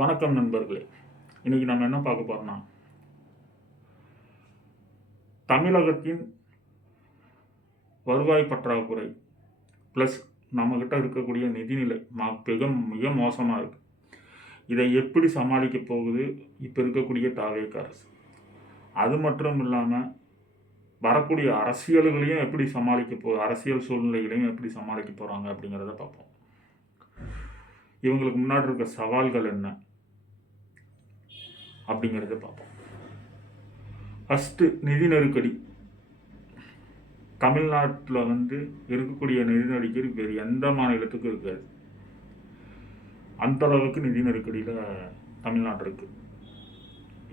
வணக்கம் நண்பர்களே. இன்னைக்கு நம்ம என்ன பார்க்க போறோம்னா, தமிழகத்தின் வருவாய் பற்றாக்குறை ப்ளஸ் நம்மகிட்ட இருக்கக்கூடிய நிதிநிலை மிக மிக மோசமாக இருக்கு. இதை எப்படி சமாளிக்க போகுது இப்போ இருக்கக்கூடிய தாவேக அரசு? அது மட்டும் இல்லாமல் வரக்கூடிய அரசியல்களையும் எப்படி அரசியல் சூழ்நிலைகளையும் எப்படி சமாளிக்க போகிறாங்க அப்படிங்கிறத பார்ப்போம். இவங்களுக்கு முன்னாடி இருக்க சவால்கள் என்ன அப்படிங்கிறத பார்ப்போம். ஃபஸ்ட்டு நிதி நெருக்கடி. தமிழ்நாட்டில் இருக்கக்கூடிய நிதி நெருக்கடி வேறு எந்த மாநிலத்துக்கும் இருக்காது. அந்த அளவுக்கு நிதி நெருக்கடியில் தமிழ்நாடு இருக்குது.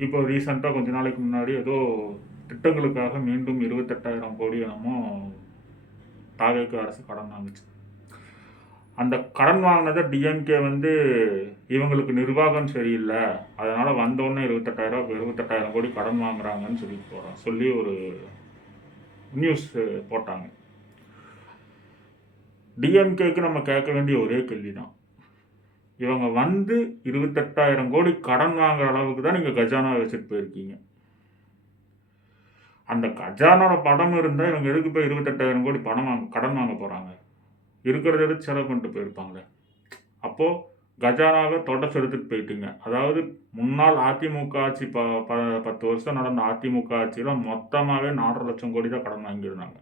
இப்போ ரீசெண்டாக கொஞ்ச நாளைக்கு முன்னாடி ஏதோ திட்டங்களுக்காக மீண்டும் 28,000 கோடி என்னமோ தாவேக அரசு கடன் வாங்குச்சு. அந்த கடன் வாங்கினதை டிஎம்கே இவங்களுக்கு நிர்வாகம் சரியில்லை, அதனால் வந்தோடனே 28,000 கோடி கடன் வாங்குறாங்கன்னு சொல்லி ஒரு நியூஸ் போட்டாங்க. டிஎம்கேக்கு நம்ம கேட்க வேண்டிய ஒரே கேள்வி தான், இவங்க 28,000 கோடி கடன் வாங்குற அளவுக்கு தான் நீங்கள் கஜானாவை வச்சுட்டு போயிருக்கீங்க. அந்த கஜானாவோட படம் இருந்தால் இவங்க எதுக்கு போய் 28,000 கோடி கடன் வாங்க போகிறாங்க? இருக்கிறத எடுத்து செலவு பண்ணிட்டு போயிருப்பாங்களே. அப்போது கஜானாவை தொடச்சு எடுத்துகிட்டு போயிட்டீங்க. அதாவது முன்னாள் அதிமுக ஆட்சி 10 வருஷம் நடந்த அதிமுக ஆட்சியில் மொத்தமாகவே 4.5 லட்சம் கோடி தான் கடன் வாங்கியிருந்தாங்க.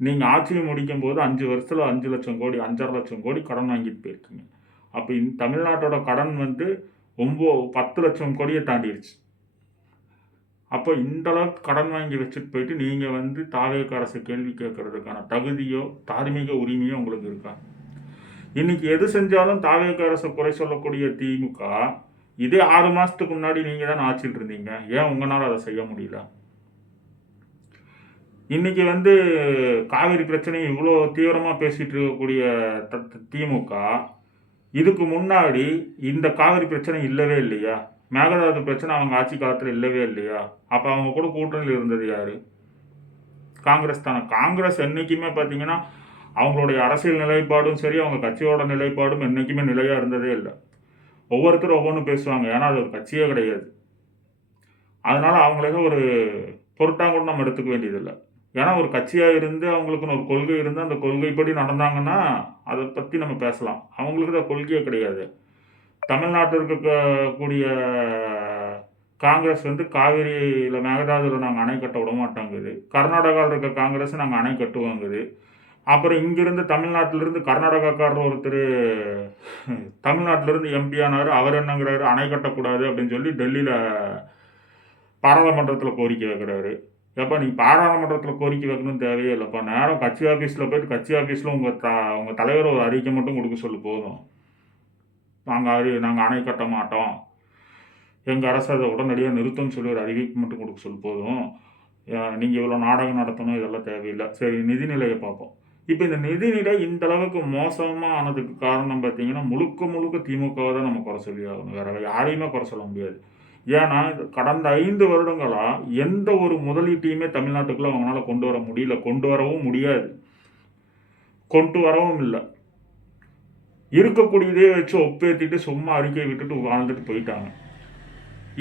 நீங்கள் ஆட்சியை முடிக்கும் போது 5 வருஷத்தில் 5 லட்சம் கோடி 5.5 லட்சம் கோடி கடன் வாங்கிட்டு போயிருக்கீங்க. அப்போ தமிழ்நாட்டோட கடன் 10 லட்சம் கோடியை தாண்டிடுச்சு. அப்போ இந்த அளவுக்கு கடன் வாங்கி வச்சுட்டு போயிட்டு நீங்கள் தாவேக அரசு கேள்வி கேட்கறதுக்கான தகுதியோ தார்மீக உரிமையோ உங்களுக்கு இருக்கா? இன்னைக்கு எது செஞ்சாலும் தாவேக அரசை குறை சொல்லக்கூடிய திமுக, இதே 6 மாதத்துக்கு முன்னாடி நீங்கள் தான் ஆட்சியில் இருந்தீங்க, ஏன் உங்களால் அதை செய்ய முடியல? இன்னைக்கு காவிரி பிரச்சனை இவ்வளோ தீவிரமாக பேசிகிட்டு இருக்கக்கூடிய திமுக, இதுக்கு முன்னாடி இந்த காவிரி பிரச்சனை இல்லவே இல்லையா? மேகதாது பிரச்சனை அவங்க ஆட்சி காலத்தில் இல்லவே இல்லையா? அப்போ அவங்க கூட கூட்டணியில் இருந்தது யார்? காங்கிரஸ் தானே. காங்கிரஸ் என்றைக்குமே பார்த்தீங்கன்னா அவங்களுடைய அரசியல் நிலைப்பாடும் சரி, அவங்க கட்சியோட நிலைப்பாடும் என்றைக்குமே நிலையாக இருந்ததே இல்லை. ஒவ்வொருத்தரும் ஒவ்வொன்றும் பேசுவாங்க, ஏன்னா அது ஒரு கட்சியே கிடையாது. அதனால் அவங்களே ஒரு பொருட்டாங்கூட நம்ம எடுத்துக்க வேண்டியதில்லை. ஏன்னா ஒரு கட்சியாக இருந்து அவங்களுக்குன்னு ஒரு கொள்கை இருந்து அந்த கொள்கைப்படி நடந்தாங்கன்னா அதை பற்றி நம்ம பேசலாம். அவங்களுக்கு தான் கொள்கையே கிடையாது. தமிழ்நாட்டில் இருக்கக்கூடிய காங்கிரஸ் காவிரியில் மேகதாதுவில் நாங்கள் அணை கட்ட விட மாட்டாங்குது. கர்நாடகாவில் இருக்க காங்கிரஸ் நாங்கள் அணை கட்டுவாங்குது. அப்புறம் இங்கிருந்து தமிழ்நாட்டிலிருந்து கர்நாடகாக்காரர் ஒருத்தர் தமிழ்நாட்டிலிருந்து எம்பி ஆனார். அவர் என்னங்கிறாரு, அணை கட்டக்கூடாது அப்படின்னு சொல்லி டெல்லியில் பாராளுமன்றத்தில் கோரிக்கை வைக்கிறாரு. எப்போ நீ பாராளுமன்றத்தில் கோரிக்கை வைக்கணும்னு தேவையே இல்லைப்பா, நேரம் கட்சி ஆஃபீஸில் போய்ட்டு கட்சி ஆஃபீஸில் உங்கள் தலைவர் ஒரு அறிக்கை மட்டும் கொடுக்க சொல்லு போதும். நாங்கள் அணை கட்ட மாட்டோம், எங்கள் அரசு அதை உடனடியாக நிறுத்தம்னு சொல்லி ஒரு அறிவிப்பு மட்டும் கொடுக்க சொல்லி போதும். நீங்கள் இவ்வளோ நாடகம் நடத்தணும், இதெல்லாம் தேவையில்லை. சரி, நிதிநிலையை பார்ப்போம். இப்போ இந்த நிதிநிலை இந்த அளவுக்கு மோசமாக ஆனதுக்கு காரணம் பார்த்தீங்கன்னா முழுக்க திமுகவை தான் நம்ம குறை சொல்லி ஆகணும். வேறு யாரையுமே குறை சொல்ல முடியாது. ஏன்னா கடந்த 5 வருடங்களாக எந்த ஒரு முதலீட்டையுமே தமிழ்நாட்டுக்குள்ளே அவங்களால கொண்டு வர முடியல, கொண்டு வரவும் முடியாது, கொண்டு வரவும் இல்லை. இருக்கக்கூடியதே வச்சு ஒப்பேற்றிட்டு சும்மா அறிக்கை விட்டுட்டு வாழ்ந்துட்டு போயிட்டாங்க.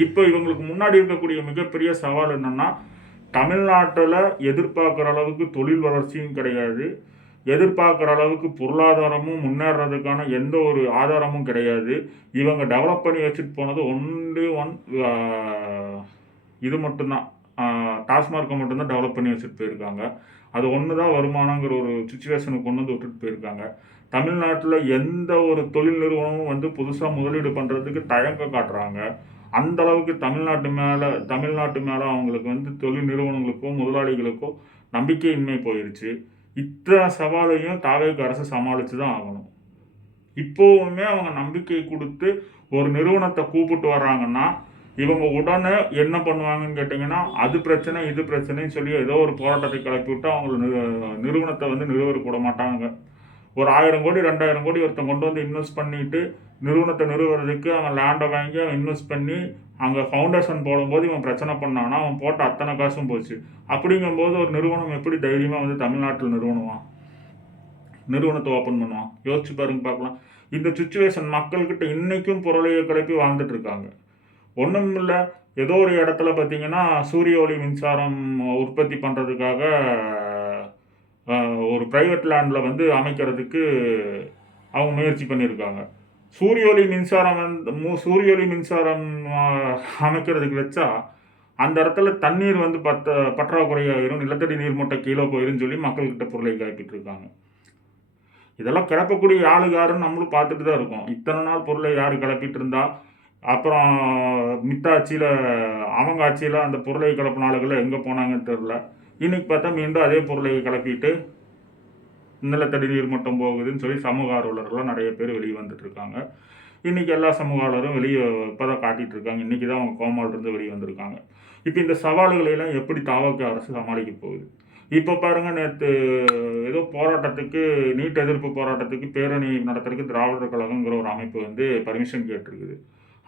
இப்போ இவங்களுக்கு முன்னாடி இருக்கக்கூடிய மிகப்பெரிய சவால் என்னென்னா, தமிழ்நாட்டில் எதிர்பார்க்குற அளவுக்கு தொழில் வளர்ச்சியும் கிடையாது, எதிர்பார்க்குற அளவுக்கு பொருளாதாரமும் முன்னேறதுக்கான எந்த ஒரு ஆதாரமும் கிடையாது. இவங்க டெவலப் பண்ணி வச்சுட்டு போனது ஒன்லி இது மட்டும்தான், டாஸ்மார்க்கை மட்டும்தான் டெவலப் பண்ணி வச்சுட்டு போயிருக்காங்க. அது ஒன்று தான் வருமானங்கிற ஒரு சுச்சுவேஷனுக்கு கொண்டு விட்டுட்டு போயிருக்காங்க. தமிழ்நாட்டில் எந்த ஒரு தொழில் நிறுவனமும் புதுசாக முதலீடு பண்ணுறதுக்கு தயக்கம் காட்டுறாங்க. அந்த அளவுக்கு தமிழ்நாட்டு மேலே அவங்களுக்கு தொழில் நிறுவனங்களுக்கோ முதலாளிகளுக்கோ நம்பிக்கையின்மை போயிடுச்சு. இத்தனை சவாலையும் தாவேக அரசு சமாளித்து தான் ஆகணும். இப்போவுமே அவங்க நம்பிக்கை கொடுத்து ஒரு நிறுவனத்தை கூப்பிட்டு வர்றாங்கன்னா இவங்க உடனே என்ன பண்ணுவாங்கன்னு கேட்டிங்கன்னா, அது பிரச்சனை இது பிரச்சனைன்னு சொல்லி ஏதோ ஒரு போராட்டத்தை கிளப்பி விட்டு அவங்கள நிறுவனத்தை நிறுவருக்கு விட மாட்டாங்க. ஒரு 1000 கோடி 2000 கோடி ஒருத்தன் கொண்டு இன்வெஸ்ட் பண்ணிவிட்டு நிறுவனத்தை நிறுவுறதுக்கு அவன் லேண்டை வாங்கி அவன் இன்வெஸ்ட் பண்ணி அங்கே ஃபவுண்டேஷன் போடும்போது இவன் பிரச்சனை பண்ணான்னா அவன் போட்ட அத்தனை காசும் போச்சு. அப்படிங்கும்போது ஒரு நிறுவனம் எப்படி தைரியமாக தமிழ்நாட்டில் நிறுவனத்தை ஓப்பன் பண்ணுவான்? யோசிச்சு பாருங்க பார்க்கலாம். இந்த சுச்சுவேஷன் மக்கள்கிட்ட இன்னைக்கும் பொருளையை கிளப்பி வாழ்ந்துட்டு இருக்காங்க. ஒன்றும் இல்லை, ஏதோ ஒரு இடத்துல பார்த்தீங்கன்னா சூரிய ஒளி மின்சாரம் உற்பத்தி பண்ணுறதுக்காக ஒரு ப்ரைவேட் லேண்டில் வந்து அமைக்கிறதுக்கு அவங்க முயற்சி பண்ணியிருக்காங்க. சூரிய ஒளி மின்சாரம் சூரிய ஒளி மின்சாரம் அமைக்கிறதுக்கு வச்சா அந்த இடத்துல தண்ணீர் வந்து பற்றாக்குறையாயிரும், நிலத்தடி நீர்மட்டம் கீழே போயிரும் சொல்லி மக்கள்கிட்ட பொருளை கிளப்பிட்டு இருக்காங்க. இதெல்லாம் கிளப்பக்கூடிய யாருன்னு நம்மளும் பார்த்துட்டு தான் இருக்கோம். இத்தனை நாள் பொருளை யார் கிளப்பிட்டு இருந்தா, அப்புறம் மித்த ஆட்சியில் அவங்க ஆட்சியில் அந்த பொருளை கிளப்பின ஆளுகள் எங்கே போனாங்கன்னு தெரில. இன்னைக்கு பார்த்தா மீண்டும் அதே பொருளை கிளப்பிட்டு நிலத்தடி நீர்மட்டம் போகுதுன்னு சொல்லி சமூக ஆர்வலர்கள்லாம் நிறைய பேர் வெளியே வந்துட்டு இருக்காங்க. இன்றைக்கி எல்லா சமூக ஆர்வலரும் வெளியே இப்போ தான் காட்டிகிட்டு இருக்காங்க. இன்றைக்கி தான் அவங்க கோமாலிருந்து வெளியே வந்திருக்காங்க. இப்போ இந்த சவால்களையெல்லாம் எப்படி தாவக அரசு சமாளிக்க போகுது? இப்போ பாருங்கள், நேற்று ஏதோ போராட்டத்துக்கு, நீட் எதிர்ப்பு போராட்டத்துக்கு பேரணி நடத்துறதுக்கு திராவிடர் கழகங்கிற ஒரு அமைப்பு வந்து பர்மிஷன் கேட்டிருக்குது.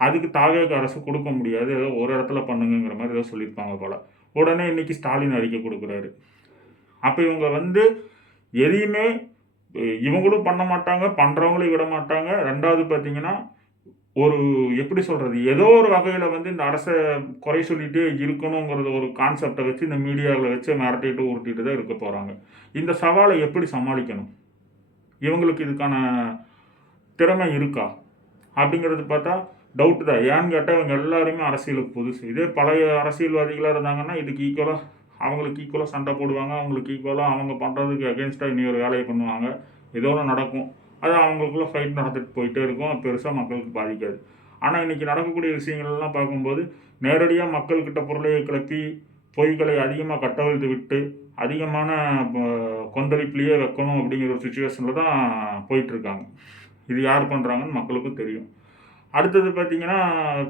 அதுக்கு தாவேக அரசு கொடுக்க முடியாது, ஏதோ ஒரு இடத்துல பண்ணுங்கிற மாதிரி ஏதோ சொல்லியிருப்பாங்க போல். உடனே இன்றைக்கி ஸ்டாலின் அறிக்கை கொடுக்குறாரு. அப்போ இவங்க வந்து எதையுமே இவங்களும் பண்ண மாட்டாங்க, பண்ணுறவங்களும் விட மாட்டாங்க. ரெண்டாவது பார்த்தீங்கன்னா, ஒரு எப்படி சொல்கிறது, ஏதோ ஒரு வகையில் வந்து இந்த அரசை குறை சொல்லிகிட்டே இருக்கணுங்கிறது ஒரு கான்செப்டை வச்சு இந்த மீடியாவில் வச்சு மிரட்டிட்டு உருட்டிட்டு தான் இருக்க போகிறாங்க. இந்த சவாலை எப்படி சமாளிக்கணும்? இவங்களுக்கு இதுக்கான திறமை இருக்கா அப்படிங்கிறது பார்த்தா டவுட்டு தான். ஏன்னு கேட்டால் இவங்க எல்லாருமே அரசியலுக்கு புதுசு. இதே பழைய அரசியல்வாதிகளாக இருந்தாங்கன்னா இதுக்கு ஈக்குவலாக அவங்களுக்கு ஈக்குவலாக சண்டை போடுவாங்க, அவங்களுக்கு ஈக்குவலாக அவங்க பண்ணுறதுக்கு அகேன்ஸ்டாக இனி ஒரு வேலையை பண்ணுவாங்க. ஏதோ ஒன்று நடக்கும், அது அவங்களுக்குள்ள ஃபைட் நடந்துட்டு போயிட்டே இருக்கும், பெருசாக மக்களுக்கு பாதிக்காது. ஆனால் இன்றைக்கி நடக்கக்கூடிய விஷயங்கள்லாம் பார்க்கும்போது நேரடியாக மக்கள்கிட்ட பொருளையை கிளப்பி பொய்களை அதிகமாக கட்டவிழ்த்து விட்டு அதிகமான கொந்தளிப்புலேயே வைக்கணும் அப்படிங்கிற ஒரு சுச்சுவேஷனில் தான் போயிட்டுருக்காங்க. இது யார் பண்ணுறாங்கன்னு மக்களுக்கும் தெரியும். அடுத்தது பார்த்திங்கன்னா,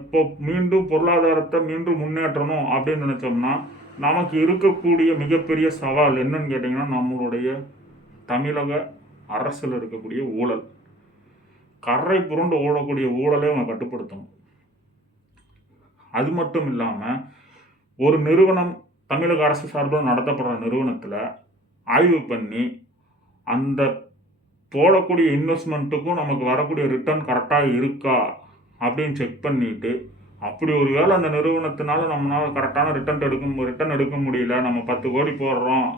இப்போ மீண்டும் பொருளாதாரத்தை மீண்டும் முன்னேற்றணும் அப்படின்னு நினச்சோம்னா நமக்கு இருக்கக்கூடிய மிகப்பெரிய சவால் என்னன்னு கேட்டிங்கன்னா, நம்மளுடைய தமிழக அரசில் இருக்கக்கூடிய ஊழல். கரை புரண்டு ஓடக்கூடிய ஊழலை அவங்க கட்டுப்படுத்தணும். அது மட்டும் இல்லாமல் ஒரு நிறுவனம் தமிழக அரசு சார்பில் நடத்தப்படுற நிறுவனத்தில் ஆய்வு பண்ணி அந்த போடக்கூடிய இன்வெஸ்ட்மெண்ட்டுக்கும் நமக்கு வரக்கூடிய ரிட்டர்ன் கரெக்டாக இருக்கா அப்படின்னு செக் பண்ணிவிட்டு, அப்படி ஒரு வேளை அந்த நிறுவனத்தினால நம்மளால் கரெக்டான ரிட்டர்ன் எடுக்க முடியல, நம்ம 10 கோடி போடுறோம்,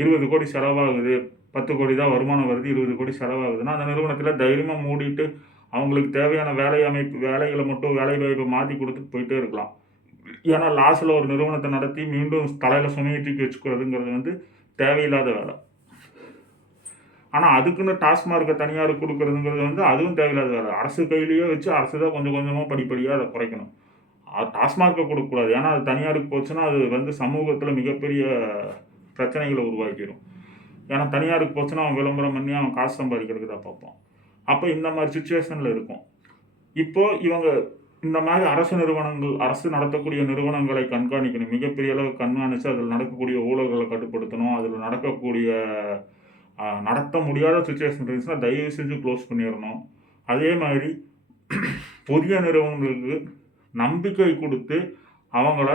20 கோடி செலவாகுது, 10 கோடி தான் வருமானம் வருது, 20 கோடி செலவாகுதுன்னா அந்த நிறுவனத்தில் தைரியமாக மூடிட்டு அவங்களுக்கு தேவையான வேலைகளை மட்டும் வேலை வாய்ப்பை மாற்றி கொடுத்துட்டு போயிட்டே இருக்கலாம். ஏன்னா லாஸில் ஒரு நிறுவனத்தை நடத்தி மீண்டும் தலையில் சுமையை தூக்கி வச்சுக்கிறதுங்கிறது வந்து தேவையில்லாத வேலை. ஆனால் அதுக்குன்னு டாஸ்மார்க்கை தனியார் கொடுக்குறதுங்கிறது வந்து அதுவும் தேவையில்லாத வேலை. அரசு கையிலேயே வச்சு அரசு தான் கொஞ்சம் கொஞ்சமாக படிப்படியாக அதை குறைக்கணும். டாஸ்மார்க்கை கொடுக்கக்கூடாது. ஏன்னா அது தனியாருக்கு போச்சுன்னா அது வந்து சமூகத்தில் மிகப்பெரிய பிரச்சனைகளை உருவாக்கிடும். ஏன்னா தனியாருக்கு போச்சுன்னா அவன் விளம்பரம் பண்ணி அவன் காசு சம்பாதிக்கிறதுக்கு தான் பார்ப்பான். அப்போ இந்த மாதிரி சுச்சுவேஷனில் இருக்கும். இப்போது இவங்க இந்த மாதிரி அரசு நடத்தக்கூடிய நிறுவனங்களை கண்காணிக்கணும். மிகப்பெரிய அளவு கண்காணித்து அதில் நடக்கக்கூடிய ஊழல்களை கட்டுப்படுத்தணும். அதில் நடக்கக்கூடிய நடத்த முடியாத சுச்சுவேஷன் இருந்துச்சுன்னா தயவு செஞ்சு க்ளோஸ் பண்ணிடணும். அதே மாதிரி புதிய நிறுவனங்களுக்கு நம்பிக்கை கொடுத்து அவங்கள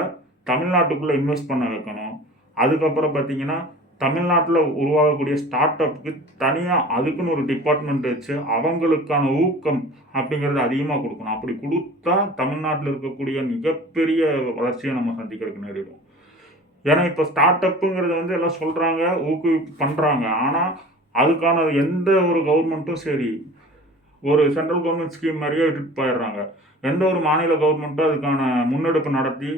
தமிழ்நாட்டுக்குள்ளே இன்வெஸ்ட் பண்ண வைக்கணும். அதுக்கப்புறம் பார்த்திங்கன்னா, தமிழ்நாட்டில் உருவாகக்கூடிய ஸ்டார்ட் அப்புக்கு தனியாக அதுக்குன்னு ஒரு டிபார்ட்மெண்ட் வச்சு அவங்களுக்கான ஊக்கம் அப்படிங்கிறது அதிகமாக கொடுக்கணும். அப்படி கொடுத்தா தமிழ்நாட்டில் இருக்கக்கூடிய மிகப்பெரிய வளர்ச்சியை நம்ம சந்திக்கிறதுக்கு நேரிடும். ஏன்னா இப்போ ஸ்டார்ட் அப்புங்கிறது வந்து எல்லாம் சொல்கிறாங்க, பண்ணுறாங்க. ஆனால் அதுக்கான எந்த ஒரு கவர்மெண்ட்டும் சரி ஒரு சென்ட்ரல் கவர்மெண்ட் ஸ்கீம் மாதிரியே விட்டுட்டு போயிடுறாங்க. எந்த ஒரு மாநில கவர்மெண்ட்டும் அதுக்கான முன்னெடுப்பு நடத்தி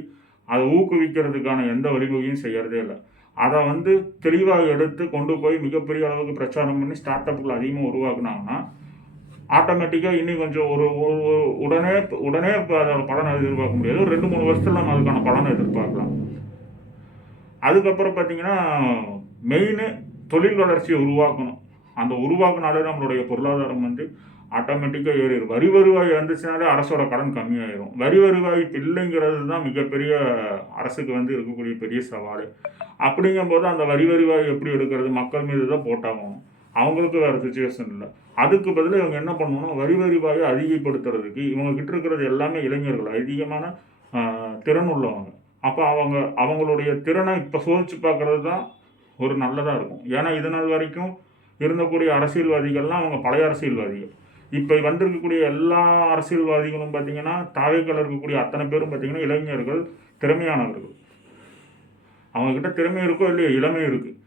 அதை ஊக்குவிக்கிறதுக்கான எந்த வழிவகையும் செய்கிறதே இல்லை. அதை வந்து தெளிவாக எடுத்து கொண்டு போய் மிகப்பெரிய அளவுக்கு பிரச்சாரம் பண்ணி ஸ்டார்ட் அப்புகள் அதிகமாக உருவாக்குனாங்கன்னா ஆட்டோமேட்டிக்காக இன்னும் கொஞ்சம் ஒரு உடனே இப்போ அதோட பலனை எதிர்பார்க்க முடியாது. ஒரு 2-3 வருஷத்தில் நம்ம அதுக்கான பலனை எதிர்பார்க்கலாம். அதுக்கப்புறம் பார்த்திங்கன்னா, மெயின் தொழில் வளர்ச்சியை உருவாக்கணும். அந்த உருவாக்குனாலே நம்மளுடைய பொருளாதாரம் வந்து ஆட்டோமேட்டிக்காக ஏறிடும். வரி வருவாய் வந்துச்சுனாலே அரசோட கடன் கம்மியாயிடும். வரி வருவாய் இல்லைங்கிறது தான் மிகப்பெரிய அரசுக்கு வந்து இருக்கக்கூடிய பெரிய சவால். அப்படிங்கும்போது அந்த வரி வருவாய் எப்படி எடுக்கிறது? மக்கள் மீது தான் போட்டாகணும். அவங்களுக்கு வேறு சுச்சுவேஷன் இல்லை. அதுக்கு பதிலாக இவங்க என்ன பண்ணணும், வரி வருவாயை அதிகப்படுத்துறதுக்கு இவங்ககிட்ட இருக்கிறது எல்லாமே இளைஞர்கள், அதிகமான திறன் உள்ளவங்க. அப்போ அவங்களுடைய திறனை இப்போ சோதிச்சு பார்க்குறது தான் ஒரு நல்லதாக இருக்கும். ஏன்னா இது நாள் வரைக்கும் இருந்தக்கூடிய அரசியல்வாதிகள்லாம் அவங்க பழைய அரசியல்வாதிகள். இப்போ வந்திருக்கக்கூடிய எல்லா அரசியல்வாதிகளும் பார்த்தீங்கன்னா, தாவேக்கால இருக்கக்கூடிய அத்தனை பேரும் பார்த்தீங்கன்னா இளைஞர்கள், திறமையானவர்கள். அவங்கக்கிட்ட திறமை இருக்கோ இல்லையோ இளமை இருக்குது.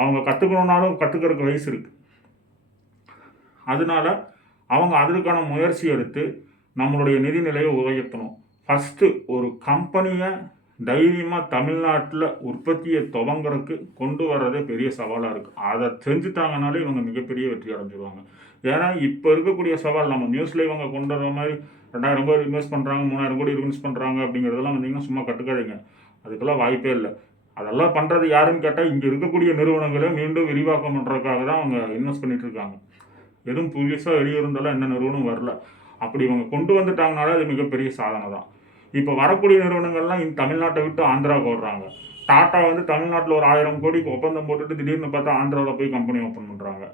அவங்க கற்றுக்கணுன்னாலும் கற்றுக்கிறதுக்கு வயசு இருக்குது. அதனால அவங்க அதற்கான முயற்சி எடுத்து நம்மளுடைய நிதிநிலையை உயர்த்தணும். ஃபஸ்ட்டு ஒரு கம்பெனியை தைரியமாக தமிழ்நாட்டில் உற்பத்தியை துவங்குறதுக்கு கொண்டு வர்றதே பெரிய சவாலாக இருக்குது. அதை செஞ்சுட்டாங்கனாலே இவங்க மிகப்பெரிய வெற்றி அடைஞ்சிருவாங்க. ஏன்னா இப்போ இருக்கக்கூடிய சவால் நம்ம நியூஸில் இவங்க கொண்டு வர மாதிரி 2000 கோடி இன்வெஸ்ட் பண்ணுறாங்க, 3000 கோடி இன்வெஸ்ட் பண்ணுறாங்க அப்படிங்கிறதெல்லாம் வந்தீங்கன்னா சும்மா கட்டுக்காதீங்க. அதுக்கெல்லாம் வாய்ப்பே இல்லை. அதெல்லாம் பண்ணுறது யாருன்னு கேட்டால் இங்கே இருக்கக்கூடிய நிறுவனங்களை மீண்டும் விரிவாக்கம் பண்ணுறதுக்காக தான் அவங்க இன்வெஸ்ட் பண்ணிகிட்டு இருக்காங்க. எதுவும் புதுசாக வெளியே இருந்தாலும் எந்த நிறுவனம் வரல. அப்படி இவங்க கொண்டு வந்துட்டாங்கனாலே அது மிகப்பெரிய சாதனை தான். இப்போ வரக்கூடிய நிறுவனங்கள்லாம் இந்த தமிழ்நாட்டை விட்டு ஆந்திராவுக்கு வர்றாங்க. டாட்டா வந்து தமிழ்நாட்டில் ஒரு 1000 கோடிக்கு ஒப்பந்தம் போட்டுட்டு திடீர்னு பார்த்தா ஆந்திராவில் போய் கம்பெனி ஓப்பன் பண்ணுறாங்க.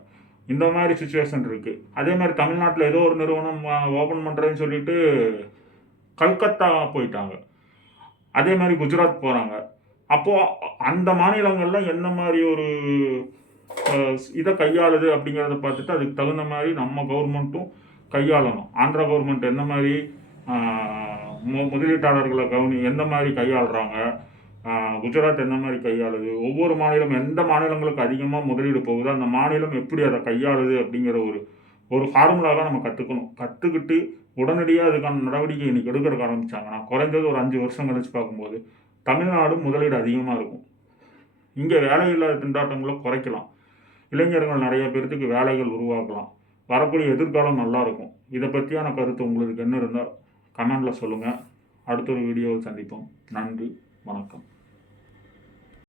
இந்த மாதிரி சுச்சுவேஷன் இருக்குது. அதே மாதிரி தமிழ்நாட்டில் ஏதோ ஒரு நிறுவனம் ஓப்பன் பண்ணுறேன்னு சொல்லிட்டு கல்கத்தா போயிட்டாங்க. அதே மாதிரி குஜராத் போகிறாங்க. அப்போது அந்த மாநிலங்களில் என்ன மாதிரி ஒரு இதை கையாளுது அப்படிங்கிறத பார்த்துட்டு அதுக்கு தகுந்த மாதிரி நம்ம கவர்மெண்ட்டும் கையாளணும். ஆந்திரா கவர்மெண்ட் என்ன மாதிரி முதலீட்டாளர்களை எந்த மாதிரி கையாளுறாங்க, குஜராத் என்ன மாதிரி கையாளுது, ஒவ்வொரு மாநிலம் எந்த மாநிலங்களுக்கு அதிகமாக முதலீடு போகுது, அந்த மாநிலம் எப்படி அதை கையாளுது அப்படிங்கிற ஒரு ஃபார்முலாவை நம்ம கற்றுக்கணும். கற்றுக்கிட்டு உடனடியாக அதுக்கான நடவடிக்கை இன்றைக்கி எடுக்கிறதுக்கு ஆரம்பித்தாங்கன்னா குறைஞ்சது ஒரு 5 வருஷம் கழிச்சு பார்க்கும்போது தமிழ்நாடு முதலீடு அதிகமாக இருக்கும். இங்கே வேலையில்லாத திண்டாட்டங்களை குறைக்கலாம். இளைஞர்கள் நிறைய பேர்த்துக்கு வேலைகள் உருவாக்கலாம். வரக்கூடிய எதிர்காலம் நல்லாயிருக்கும். இதை பற்றியான கருத்து உங்களுக்கு என்ன இருந்தால் கமெண்டில் சொல்லுங்கள். அடுத்த ஒரு வீடியோவை சந்திப்போம். நன்றி, வணக்கம்.